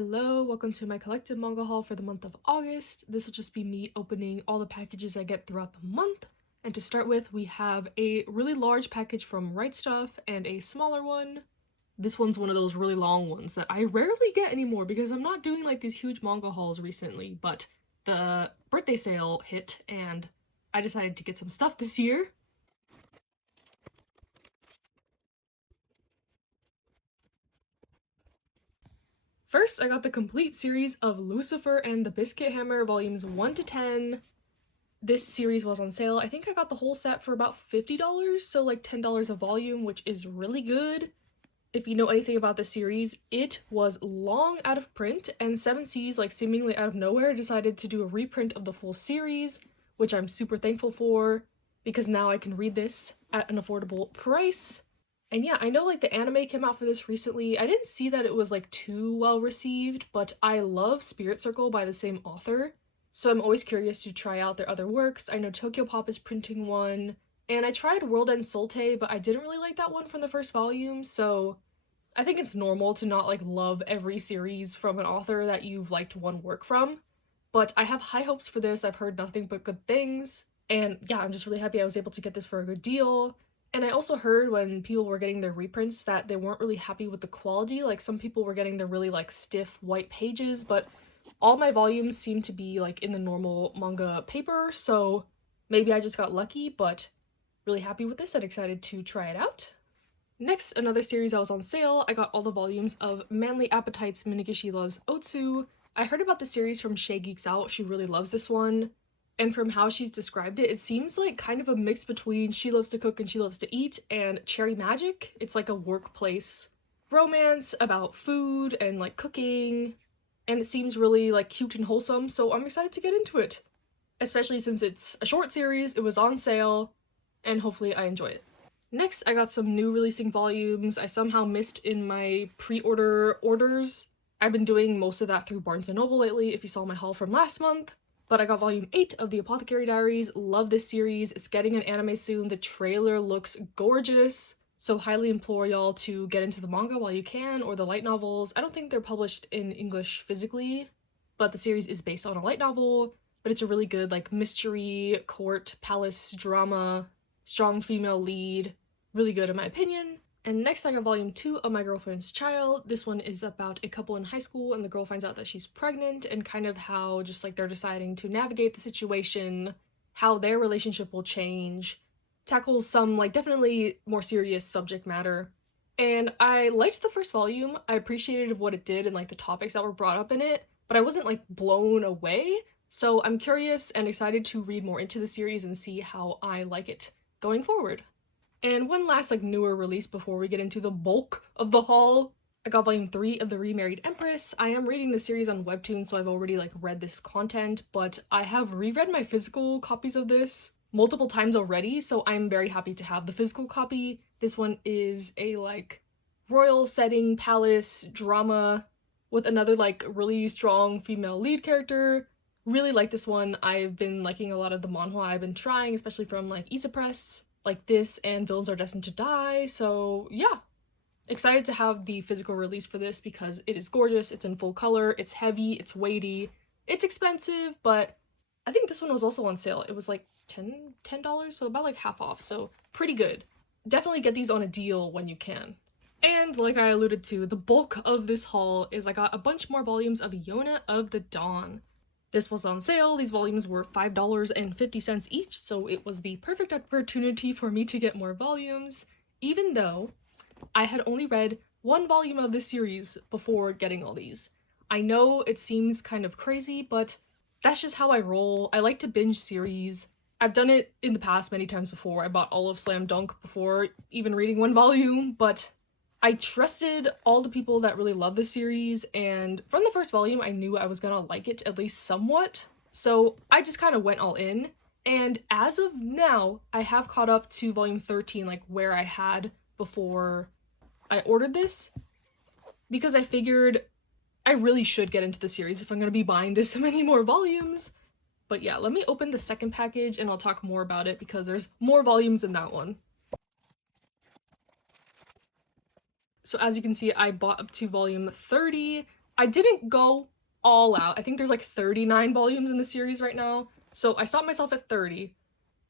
Hello, welcome to my collective manga haul for the month of August. This will just be me opening all the packages I get throughout the month. And to start with, we have a really large package from Right Stuff and a smaller one. This one's one of those really long ones that I rarely get anymore because I'm not doing like these huge manga hauls recently, but the birthday sale hit and I decided to get some stuff this year. First, I got the complete series of Lucifer and the Biscuit Hammer volumes 1 to 10. This series was on sale. I think I got the whole set for about $50, so like $10 a volume, which is really good. If you know anything about the series, it was long out of print, and 7 Seas, like seemingly out of nowhere, decided to do a reprint of the full series, which I'm super thankful for, because now I can read this at an affordable price. And yeah, I know like the anime came out for this recently. I didn't see that it was like too well received, but I love Spirit Circle by the same author, so I'm always curious to try out their other works. I know Tokyo Pop is printing one, and I tried World End Solte, but I didn't really like that one from the first volume, so I think it's normal to not like love every series from an author that you've liked one work from. But I have high hopes for this. I've heard nothing but good things, and yeah, I'm just really happy I was able to get this for a good deal. And I also heard when people were getting their reprints that they weren't really happy with the quality. Like some people were getting the really like stiff white pages, but all my volumes seem to be like in the normal manga paper, so maybe I just got lucky, but really happy with this and excited to try it out. Next, another series that was on sale. I got all the volumes of Manly Appetite's Minigishi Loves Otsu. I heard about the series from Shay Geeks Out. She really loves this one. And from how she's described it, it seems like kind of a mix between She Loves to Cook and She Loves to Eat and Cherry Magic. It's like a workplace romance about food and like cooking, and it seems really like cute and wholesome, so I'm excited to get into it. Especially since it's a short series, it was on sale, and hopefully I enjoy it. Next, I got some new releasing volumes I somehow missed in my pre-order orders. I've been doing most of that through Barnes & Noble lately, if you saw my haul from last month. But I got volume 8 of the Apothecary Diaries. Love this series. It's getting an anime soon. The trailer looks gorgeous, so highly implore y'all to get into the manga while you can, or the light novels. I don't think they're published in English physically, but the series is based on a light novel, but it's a really good like mystery, court, palace drama, strong female lead. Really good in my opinion. And next I got volume 2 of My Girlfriend's Child. This one is about a couple in high school and the girl finds out that she's pregnant and kind of how just like they're deciding to navigate the situation, how their relationship will change, tackles some like definitely more serious subject matter. And I liked the first volume. I appreciated what it did and like the topics that were brought up in it, but I wasn't like blown away. So I'm curious and excited to read more into the series and see how I like it going forward. And one last like newer release before we get into the bulk of the haul. I got volume 3 of The Remarried Empress. I am reading the series on Webtoon, so I've already like read this content, but I have reread my physical copies of this multiple times already, so I'm very happy to have the physical copy. This one is a like royal setting palace drama with another like really strong female lead character. Really like this one. I've been liking a lot of the manhwa I've been trying, especially from like Isa Press, like this and Villains Are Destined to Die, so yeah. Excited to have the physical release for this because it is gorgeous, it's in full color, it's heavy, it's weighty, it's expensive, but I think this one was also on sale. It was like $10, so about like half off, so pretty good. Definitely get these on a deal when you can. And like I alluded to, the bulk of this haul is I got a bunch more volumes of Yona of the Dawn. This was on sale. These volumes were $5.50 each, so it was the perfect opportunity for me to get more volumes, even though I had only read one volume of this series before getting all these. I know it seems kind of crazy, but that's just how I roll. I like to binge series. I've done it in the past many times before. I bought all of Slam Dunk before even reading one volume, but I trusted all the people that really love the series, and from the first volume I knew I was gonna like it at least somewhat, so I just kind of went all in. And as of now, I have caught up to volume 13, like where I had before I ordered this, because I figured I really should get into the series if I'm gonna be buying this many more volumes. But yeah, let me open the second package and I'll talk more about it because there's more volumes in that one. So as you can see, I bought up to volume 30. I didn't go all out. I think there's like 39 volumes in the series right now, so I stopped myself at 30.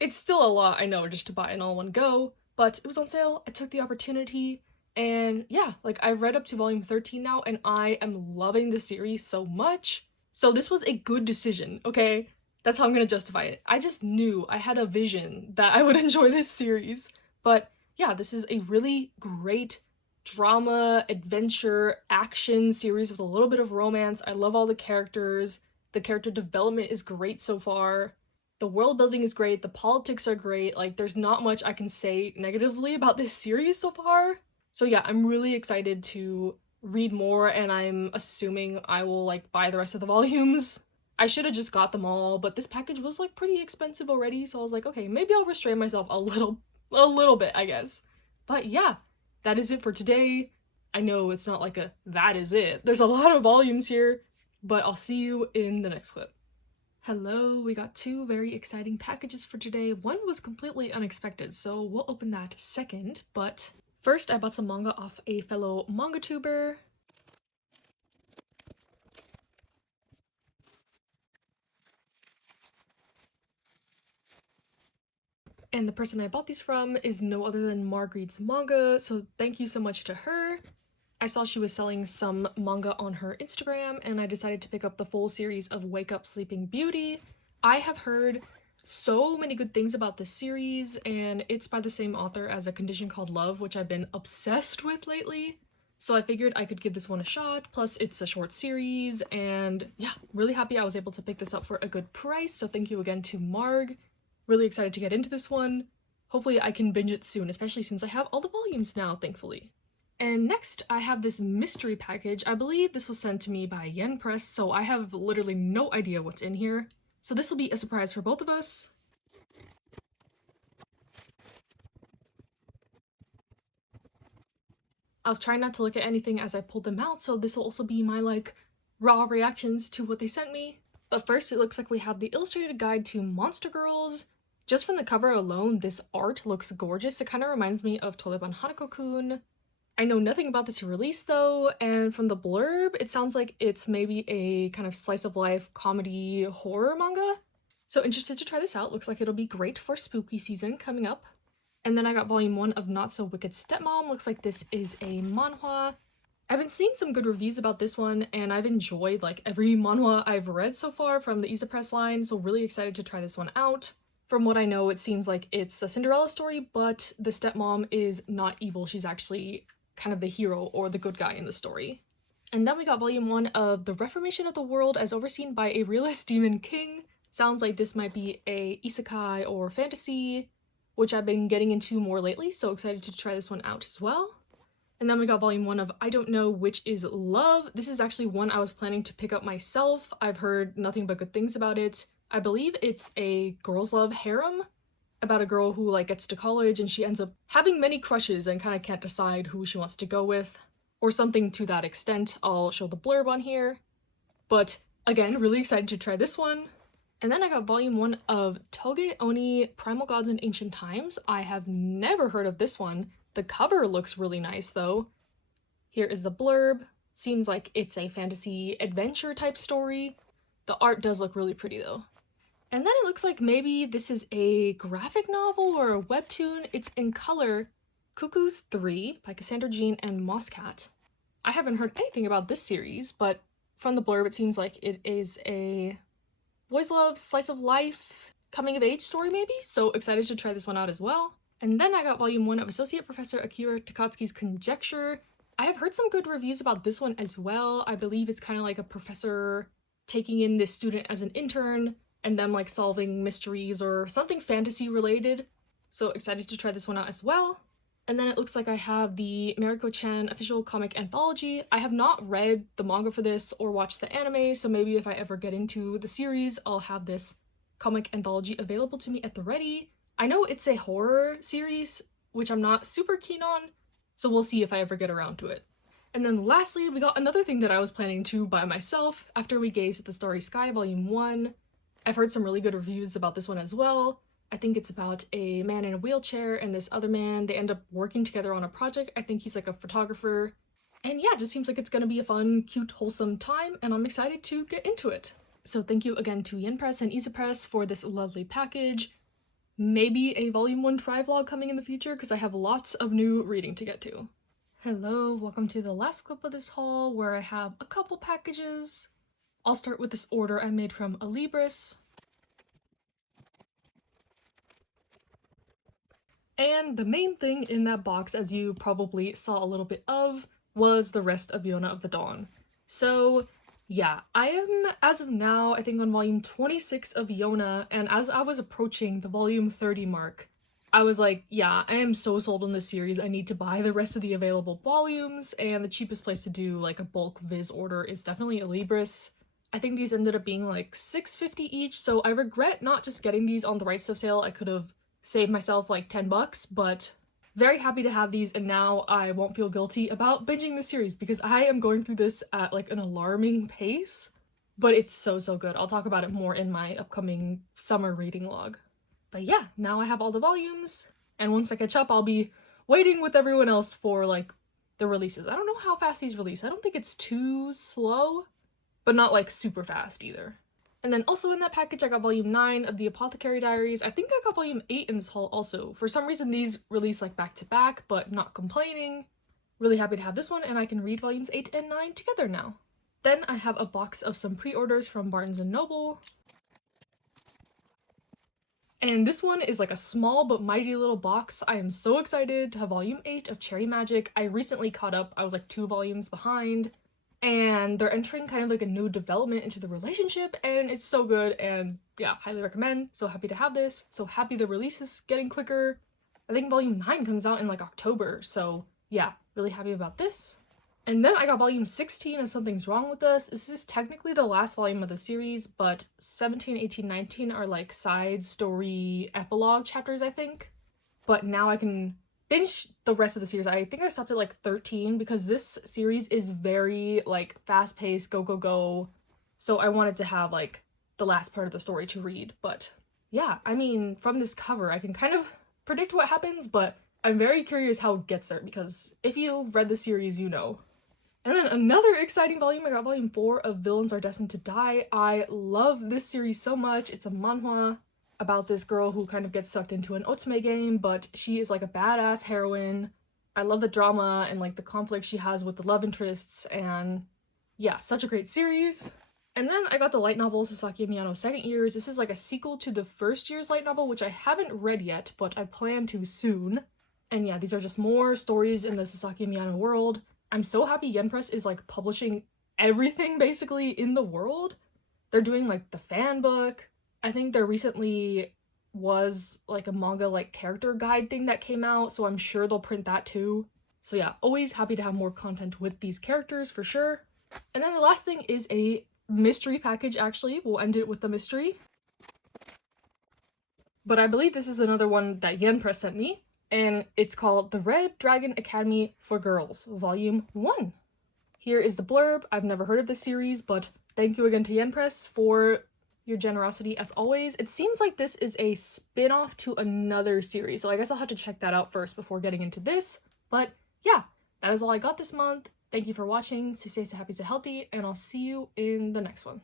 It's still a lot, I know, just to buy it all in one go, but it was on sale. I took the opportunity, and yeah, like I've read up to volume 13 now, and I am loving the series so much. So this was a good decision, okay? That's how I'm gonna justify it. I just knew, I had a vision that I would enjoy this series. But yeah, this is a really great drama, adventure, action series with a little bit of romance. I love all the characters. The character development is great so far. The world building is great. The politics are great. Like, there's not much I can say negatively about this series so far. So yeah, I'm really excited to read more, and I'm assuming I will like buy the rest of the volumes. I should have just got them all, but this package was like pretty expensive already, so I was like, okay, maybe I'll restrain myself a little bit, I guess. But yeah, that is it for today. I know it's not like a that is it. There's a lot of volumes here, but I'll see you in the next clip. Hello, we got two very exciting packages for today. One was completely unexpected, so we'll open that second, but first I bought some manga off a fellow manga tuber. And the person I bought these from is no other than Marguerite's Manga, so thank you so much to her. I saw she was selling some manga on her Instagram, and I decided to pick up the full series of Wake Up Sleeping Beauty. I have heard so many good things about this series, and it's by the same author as A Condition Called Love, which I've been obsessed with lately. So I figured I could give this one a shot, plus it's a short series, and yeah, really happy I was able to pick this up for a good price, so thank you again to Marg. Really excited to get into this one. Hopefully I can binge it soon, especially since I have all the volumes now, thankfully. And next, I have this mystery package. I believe this was sent to me by Yen Press, so I have literally no idea what's in here. So this will be a surprise for both of us. I was trying not to look at anything as I pulled them out, so this will also be my, like, raw reactions to what they sent me. But first, it looks like we have the illustrated guide to Monster Girls. Just from the cover alone, this art looks gorgeous. It kind of reminds me of Toreban Hanako-kun. I know nothing about this release though, and from the blurb, it sounds like it's maybe a kind of slice of life comedy horror manga. So interested to try this out. Looks like it'll be great for spooky season coming up. And then I got volume 1 of Not So Wicked Stepmom. Looks like this is a manhwa. I've been seeing some good reviews about this one, and I've enjoyed like every manhwa I've read so far from the Isa Press line, so really excited to try this one out. From what I know, it seems like it's a Cinderella story, but the stepmom is not evil. She's actually kind of the hero or the good guy in the story. And then we got volume 1 of The Reformation of the World as overseen by a realist demon king. Sounds like this might be a isekai or fantasy, which I've been getting into more lately, so excited to try this one out as well. And then we got volume 1 of I Don't Know Which Is Love. This is actually one I was planning to pick up myself. I've heard nothing but good things about it. I believe it's a girls' love harem about a girl who like gets to college and she ends up having many crushes and kind of can't decide who she wants to go with, or something to that extent. I'll show the blurb on here. But again, really excited to try this one. And then I got volume 1 of Toge Oni Primal Gods in Ancient Times. I have never heard of this one. The cover looks really nice though. Here is the blurb. Seems like it's a fantasy adventure type story. The art does look really pretty though. And then it looks like maybe this is a graphic novel or a webtoon. It's in color. Cuckoo's 3 by Cassandra Jean and Mosscat. I haven't heard anything about this series, but from the blurb it seems like it is a boys' love, slice of life, coming of age story maybe? So excited to try this one out as well. And then I got volume 1 of Associate Professor Akira Takatsuki's Conjecture. I have heard some good reviews about this one as well. I believe it's kind of like a professor taking in this student as an intern and them like solving mysteries or something fantasy related. So excited to try this one out as well. And then it looks like I have the Mariko-chan official comic anthology. I have not read the manga for this or watched the anime, so maybe if I ever get into the series, I'll have this comic anthology available to me at the ready. I know it's a horror series, which I'm not super keen on, so we'll see if I ever get around to it. And then lastly, we got another thing that I was planning to buy myself, After We Gaze at the Starry Sky Volume 1. I've heard some really good reviews about this one as well. I think it's about a man in a wheelchair and this other man. They end up working together on a project. I think he's like a photographer. And yeah, it just seems like it's gonna be a fun, cute, wholesome time, and I'm excited to get into it. So thank you again to Yen Press and Isa Press for this lovely package. Maybe a volume 1 try vlog coming in the future because I have lots of new reading to get to. Hello, welcome to the last clip of this haul where I have a couple packages. I'll start with this order I made from a Libras. And the main thing in that box, as you probably saw a little bit of, was the rest of Yona of the Dawn. So yeah, I am, as of now, I think on volume 26 of Yona, and as I was approaching the volume 30 mark, I was like, yeah, I am so sold on this series, I need to buy the rest of the available volumes, and the cheapest place to do like a bulk Viz order is definitely a Libris. I think these ended up being like $6.50 each, so I regret not just getting these on the Right Stuff sale. I could have saved myself like 10 bucks, but very happy to have these, and now I won't feel guilty about binging this series because I am going through this at like an alarming pace, but it's so good. I'll talk about it more in my upcoming summer reading log. But yeah, now I have all the volumes, and once I catch up, I'll be waiting with everyone else for like the releases. I don't know how fast these release. I don't think it's too slow, but not like super fast either. And then also in that package, I got volume 9 of the Apothecary Diaries. I think I got volume 8 in this haul also. For some reason, these release like back to back, but not complaining. Really happy to have this one, and I can read volumes 8 and 9 together now. Then I have a box of some pre-orders from Barnes & Noble. And this one is like a small but mighty little box. I am so excited to have volume 8 of Cherry Magic. I recently caught up. I was like 2 volumes behind. And they're entering kind of like a new development into the relationship, and it's so good, and yeah, highly recommend. So happy to have this. So happy the release is getting quicker. I think volume 9 comes out in like October, so yeah, really happy about this. And then I got volume 16 of Something's Wrong With Us. This is technically the last volume of the series, but 17, 18, 19 are like side story epilogue chapters, I think. But now I can binge the rest of the series. I think I stopped at like 13 because this series is very like fast-paced, go. So I wanted to have like the last part of the story to read. But yeah, I mean, from this cover, I can kind of predict what happens, but I'm very curious how it gets there because if you've read the series, you know. And then another exciting volume, I got volume 4 of Villains Are Destined to Die. I love this series so much. It's a manhwa about this girl who kind of gets sucked into an otome game, but she is like a badass heroine. I love the drama and like the conflict she has with the love interests, and yeah, such a great series. And then I got the light novel Sasaki Miyano's Second Years. This is like a sequel to the first year's light novel, which I haven't read yet, but I plan to soon. And yeah, these are just more stories in the Sasaki Miyano world. I'm so happy Yen Press is like publishing everything basically in the world. They're doing like the fan book. I think there recently was like a manga like character guide thing that came out, so I'm sure they'll print that too. So yeah, always happy to have more content with these characters for sure. And then the last thing is a mystery package, actually. We'll end it with the mystery. But I believe this is another one that Yen Press sent me, and it's called The Red Dragon Academy for Girls, Volume 1. Here is the blurb. I've never heard of this series, but thank you again to Yen Press for your generosity as always. It seems like this is a spin-off to another series, so I guess I'll have to check that out first before getting into this. But yeah, that is all I got this month. Thank you for watching. Stay happy, stay healthy, and I'll see you in the next one.